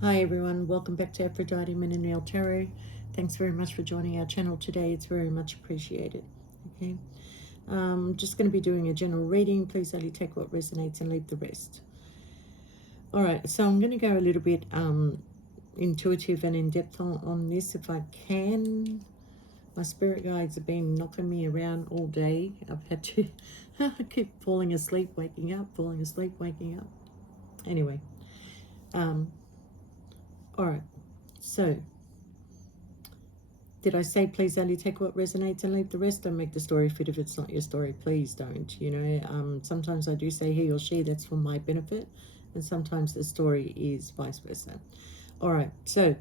Hi everyone, welcome back to Aphrodite Mineral Tarot. Thanks very much for joining our channel today. It's very much appreciated. Okay, just going to be doing a general reading. Please only take what resonates and leave the rest. All right, so I'm going to go a little bit intuitive and in depth on this if I can. My spirit guides have been knocking me around all day. I've had to I keep falling asleep, waking up, falling asleep, waking up. Anyway, all right, so did I say please only take what resonates and leave the rest? Don't make the story fit if it's not your story. Please don't. Sometimes I do say he or she, that's for my benefit. And sometimes the story is vice versa. All right, so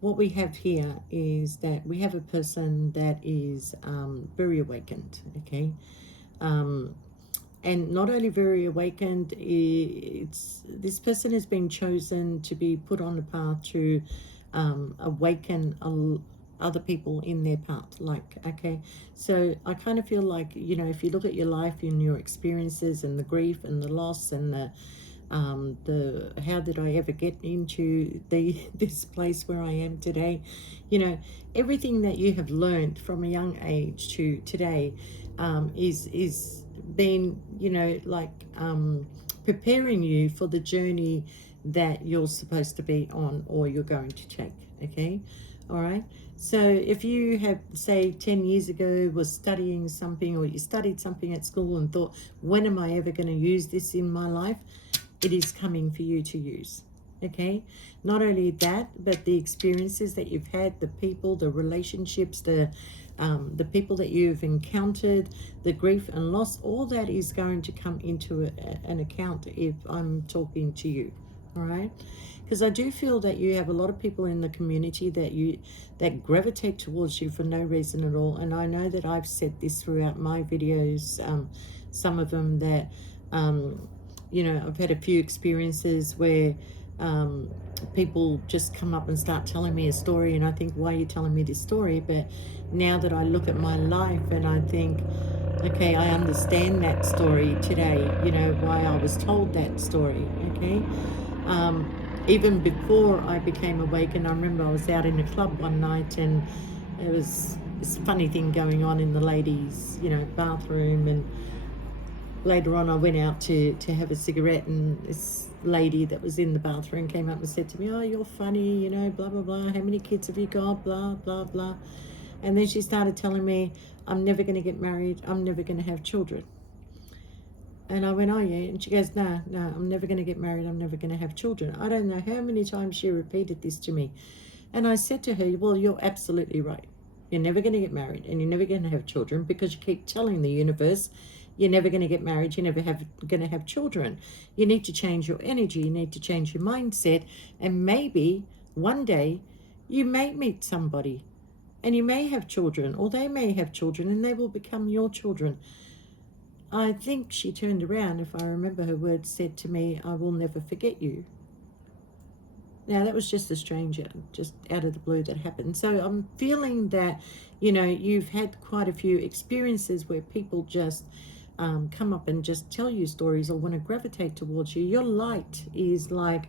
what we have here is that we have a person that is very awakened, okay? And not only very awakened, it's this person has been chosen to be put on the path to awaken other people in their path. Like, okay, so I kind of feel like, if you look at your life and your experiences and the grief and the loss and the how did I ever get into this place where I am today, everything that you have learned from a young age to today is been, preparing you for the journey that you're supposed to be on or you're going to take. Okay, all right. So if you have, say, 10 years ago was studying something, or you studied something at school and thought, when am I ever going to use this in my life? It is coming for you to use. Okay, not only that, but the experiences that you've had, the people, the relationships, the people that you've encountered, the grief and loss, all that is going to come into an account if I'm talking to you. All right, because I do feel that you have a lot of people in the community that gravitate towards you for no reason at all. And I know that I've said this throughout my videos, some of them that I've had a few experiences where people just come up and start telling me a story, and I think, why are you telling me this story? But now that I look at my life and I think, okay, I understand that story today, why I was told that story. Okay, even before I became awakened, I remember I was out in a club one night, and there was this funny thing going on in the ladies bathroom. And later on I went out to have a cigarette, and this lady that was in the bathroom came up and said to me, oh, you're funny, blah blah blah, how many kids have you got, blah blah blah. And then she started telling me, I'm never going to get married, I'm never going to have children. And I went, oh yeah. And she goes, no, I'm never going to get married, I'm never going to have children. I don't know how many times she repeated this to me. And I said to her, well, you're absolutely right. You're never going to get married and you're never going to have children, because you keep telling the universe you're never going to get married, you're never going to have children. You need to change your energy, you need to change your mindset, and maybe one day you may meet somebody and you may have children, or they may have children, and they will become your children. I think she turned around, if I remember her words, said to me, I will never forget you. Now, that was just a stranger, just out of the blue, that happened. So I'm feeling that, you've had quite a few experiences where people just come up and just tell you stories or want to gravitate towards you. Your light is like,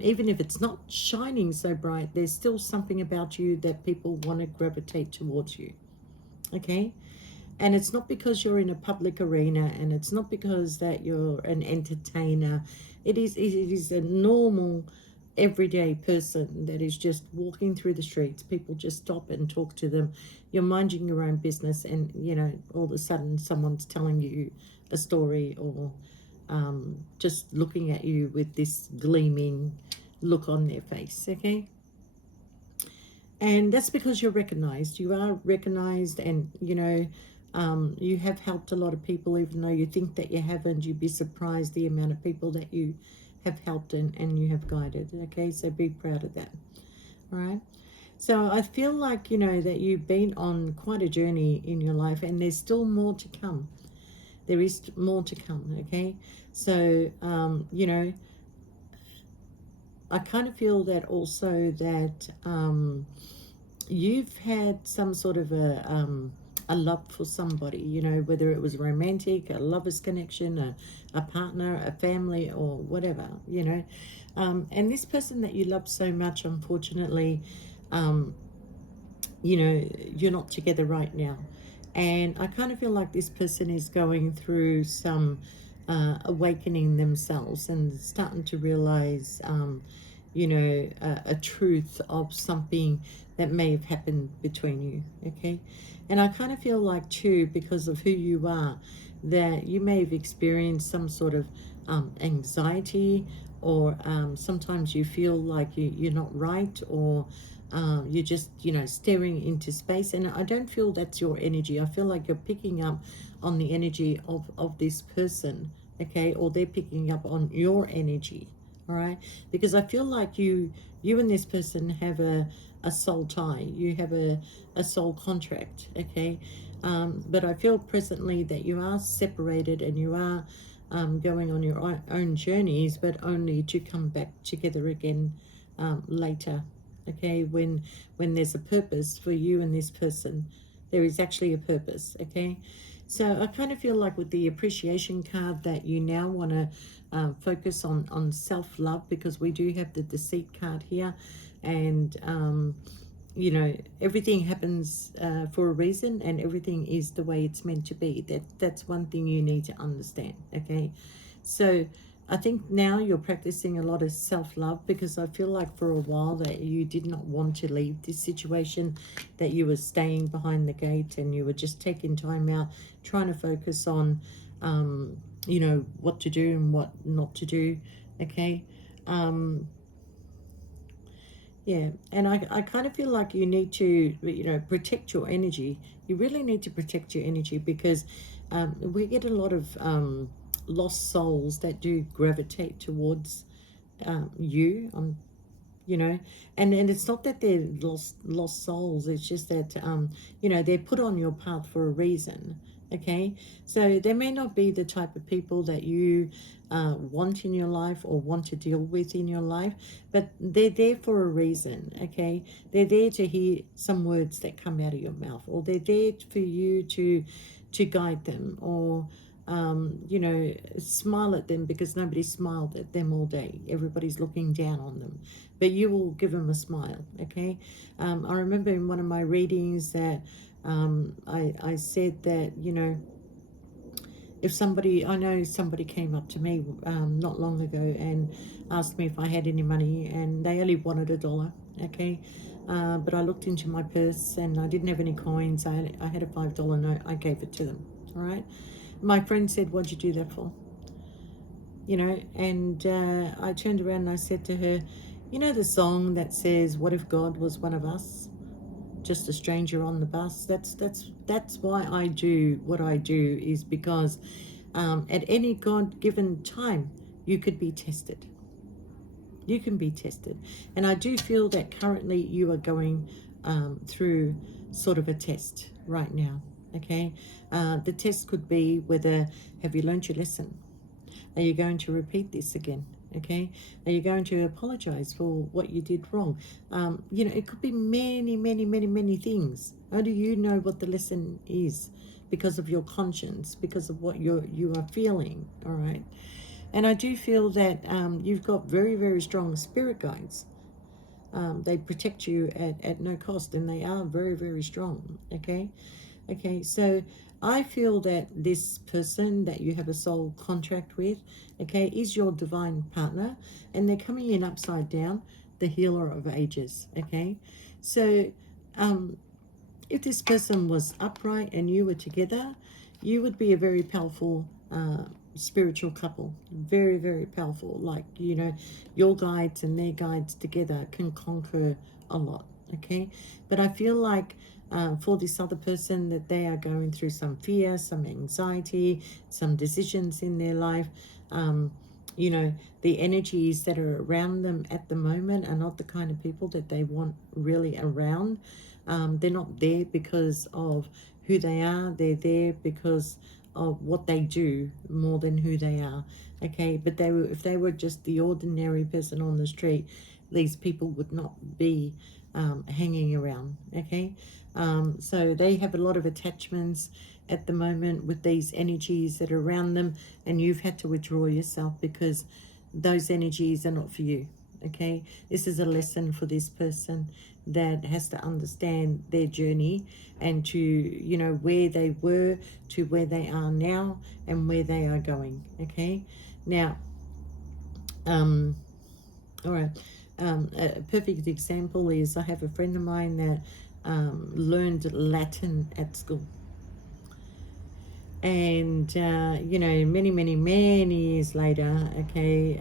even if it's not shining so bright, there's still something about you that people want to gravitate towards you. Okay? And it's not because you're in a public arena, and it's not because that you're an entertainer. It is a normal, everyday person that is just walking through the streets. People just stop and talk to them. You're minding your own business, and all of a sudden someone's telling you a story, or just looking at you with this gleaming look on their face. Okay, and that's because you're recognized. You are recognized, and you have helped a lot of people. Even though you think that you haven't, you'd be surprised the amount of people that you have helped and you have guided. Okay, so be proud of that. All right, so I feel like that you've been on quite a journey in your life, and there's still more to come. There is more to come. Okay, so I kind of feel that also that you've had some sort of a love for somebody, you know, whether it was romantic, a lover's connection, a partner, a family, or whatever, you know. And this person that you love so much, unfortunately, um, you know, you're not together right now. And I kind of feel like this person is going through some awakening themselves and starting to realize, you know, a truth of something that may have happened between you. Okay. And I kind of feel like, too, because of who you are, that you may have experienced some sort of anxiety, or sometimes you feel like you're not right, or you're just, you know, staring into space. And I don't feel that's your energy. I feel like you're picking up on the energy of this person, okay, or they're picking up on your energy, all right? Because I feel like you and this person have a soul tie. You have a soul contract, okay? But I feel presently that you are separated, and you are going on your own journeys, but only to come back together again later. Okay, when there's a purpose for you and this person, there is actually a purpose. Okay, so I kind of feel like with the appreciation card that you now want to focus on self-love, because we do have the deceit card here, and you know, everything happens for a reason, and everything is the way it's meant to be. That's one thing you need to understand. Okay, so I think now you're practicing a lot of self-love, because I feel like for a while that you did not want to leave this situation, that you were staying behind the gate, and you were just taking time out, trying to focus on you know, what to do and what not to do. Okay. um, yeah, and I kind of feel like you need to, you know, protect your energy. You really need to protect your energy, because we get a lot of lost souls that do gravitate towards you. You know, and it's not that they're lost souls. It's just that you know, they're put on your path for a reason. Okay, so they may not be the type of people that you want in your life or want to deal with in your life, but they're there for a reason. Okay, they're there to hear some words that come out of your mouth, or they're there for you to guide them, or you know, smile at them, because nobody smiled at them all day. Everybody's looking down on them, but you will give them a smile. Okay, I remember in one of my readings that I said that, you know, if somebody, I know somebody came up to me not long ago and asked me if I had any money, and they only wanted $1. Okay, but I looked into my purse and I didn't have any coins. I had a $5 note. I gave it to them. All right. My friend said, "What'd you do that for?" You know, and I turned around and I said to her, "You know the song that says, 'What if God was one of us, just a stranger on the bus?' That's why I do what I do, is because at any God-given time, you could be tested. You can be tested, and I do feel that currently you are going through sort of a test right now. Okay, the test could be whether have you learned your lesson." Are you going to repeat this again? Okay. Are you going to apologize for what you did wrong? You know, it could be many, many, many, many things. How do you know what the lesson is? Because of your conscience, because of what you are feeling. All right. And I do feel that you've got very, very strong spirit guides. They protect you at no cost, and they are very, very strong. Okay. Okay, so I feel that this person that you have a soul contract with, okay, is your divine partner, and they're coming in upside down, the healer of ages. Okay, so if this person was upright and you were together, you would be a very powerful spiritual couple. Very, very powerful. Like, you know, your guides and their guides together can conquer a lot. Okay, but I feel like for this other person, that they are going through some fear, some anxiety, some decisions in their life. You know, the energies that are around them at the moment are not the kind of people that they want really around. They're not there because of who they are. They're there because what they do more than who they are. Okay, but if they were just the ordinary person on the street, these people would not be hanging around. Okay, so they have a lot of attachments at the moment with these energies that are around them, and you've had to withdraw yourself because those energies are not for you. Okay, this is a lesson for this person that has to understand their journey and to, you know, where they were to where they are now and where they are going. Okay, now all right, a perfect example is I have a friend of mine that learned Latin at school, and you know, many years later, okay,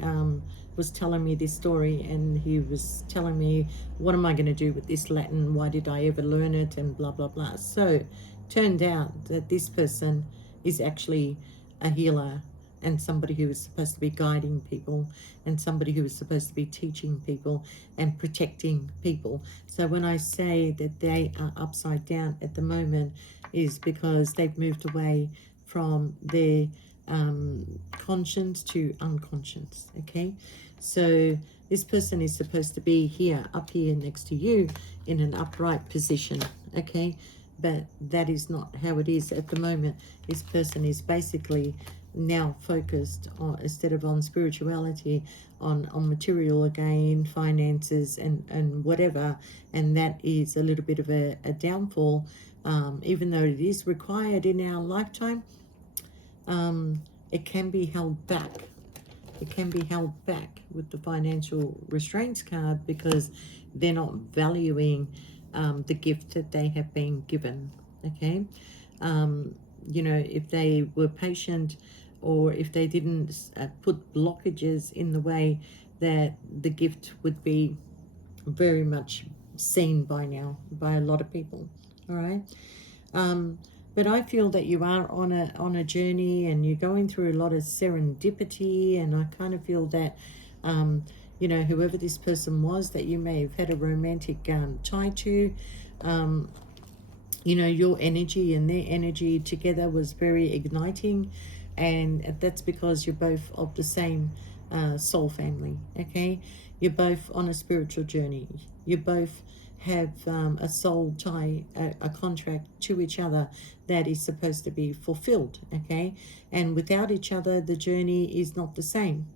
was telling me this story, and he was telling me, what am I going to do with this Latin, why did I ever learn it, and blah blah blah. So turned out that this person is actually a healer, and somebody who is supposed to be guiding people, and somebody who is supposed to be teaching people and protecting people. So when I say that they are upside down at the moment, is because they've moved away from their conscious to unconscious. Okay, so this person is supposed to be here, up here next to you, in an upright position. Okay, but that is not how it is at the moment. This person is basically now focused on, instead of on spirituality, on material gain, finances, and whatever, and that is a little bit of a downfall. Even though it is required in our lifetime, it can be held back. It can be held back with the financial restraints card because they're not valuing the gift that they have been given. Okay, you know, if they were patient, or if they didn't put blockages in the way, that the gift would be very much seen by now by a lot of people. All right, but I feel that you are on a journey, and you're going through a lot of serendipity, and I kind of feel that you know, whoever this person was that you may have had a romantic tie to, you know, your energy and their energy together was very igniting, and that's because you're both of the same soul family. Okay, you're both on a spiritual journey. You both have a soul tie, a contract to each other that is supposed to be fulfilled. Okay, and without each other, the journey is not the same.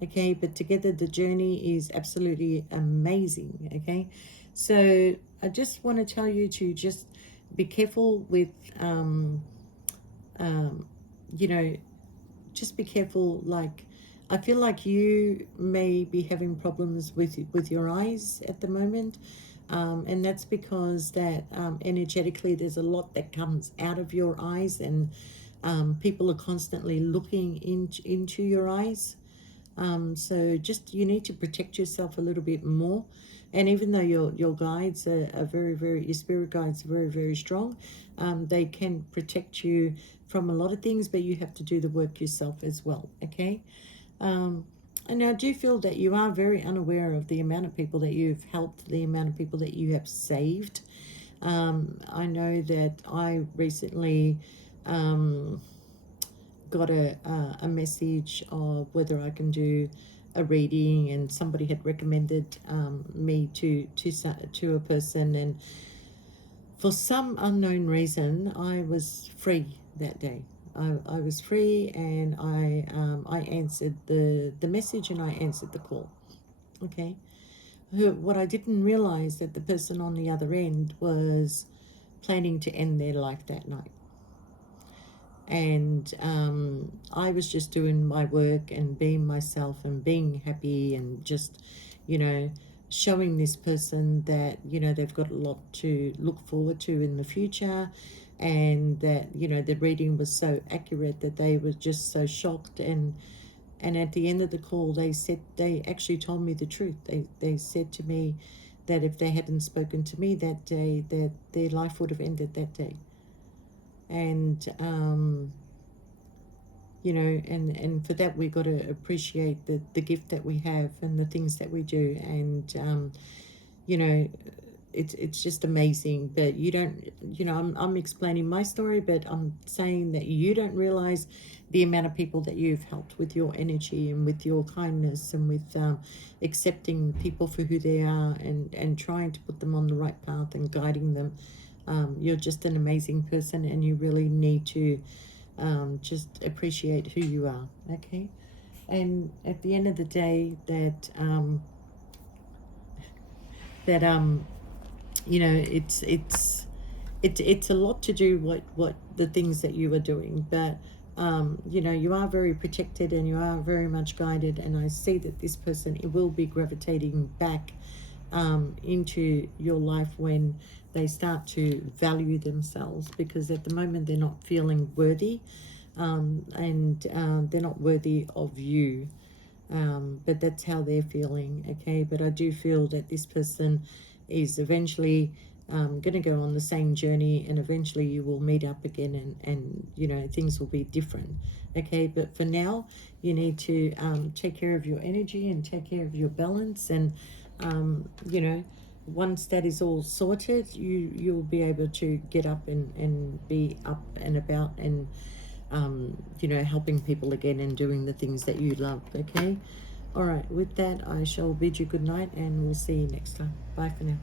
Okay, but together the journey is absolutely amazing. Okay, so I just want to tell you to just be careful with you know, just be careful. Like, I feel like you may be having problems with your eyes at the moment, and that's because that energetically there's a lot that comes out of your eyes, and people are constantly looking into your eyes. So just, you need to protect yourself a little bit more. And even though your guides are very, your spirit guides are very strong, they can protect you from a lot of things, but you have to do the work yourself as well. Okay. And I do feel that you are very unaware of the amount of people that you've helped, the amount of people that you have saved. I know that I recently got a message of whether I can do a reading, and somebody had recommended me to a person, and for some unknown reason I was free that day. I was free, and I answered the message, and I answered the call. Okay, what I didn't realize, that the person on the other end was planning to end their life that night. And I was just doing my work and being myself and being happy, and just, you know, showing this person that, you know, they've got a lot to look forward to in the future, and that, you know, the reading was so accurate that they were just so shocked. And at the end of the call, they actually told me the truth. They said to me that if they hadn't spoken to me that day, that their life would have ended that day. And you know, and for that we got to appreciate the gift that we have and the things that we do. And you know, it's just amazing. But you don't, you know, I'm explaining my story, but I'm saying that you don't realize the amount of people that you've helped with your energy and with your kindness and with accepting people for who they are, and trying to put them on the right path and guiding them. You're just an amazing person, and you really need to just appreciate who you are. Okay. And at the end of the day, that you know, it's a lot to do what the things that you are doing, but you know, you are very protected and you are very much guided, and I see that this person, it will be gravitating back into your life when they start to value themselves, because at the moment they're not feeling worthy, and they're not worthy of you, but that's how they're feeling. Okay, but I do feel that this person is eventually going to go on the same journey, and eventually you will meet up again, and you know, things will be different. Okay, but for now you need to take care of your energy and take care of your balance, and you know, once that is all sorted, you'll be able to get up and be up and about, and you know, helping people again and doing the things that you love. Okay, all right, with that I shall bid you good night, and we'll see you next time. Bye for now.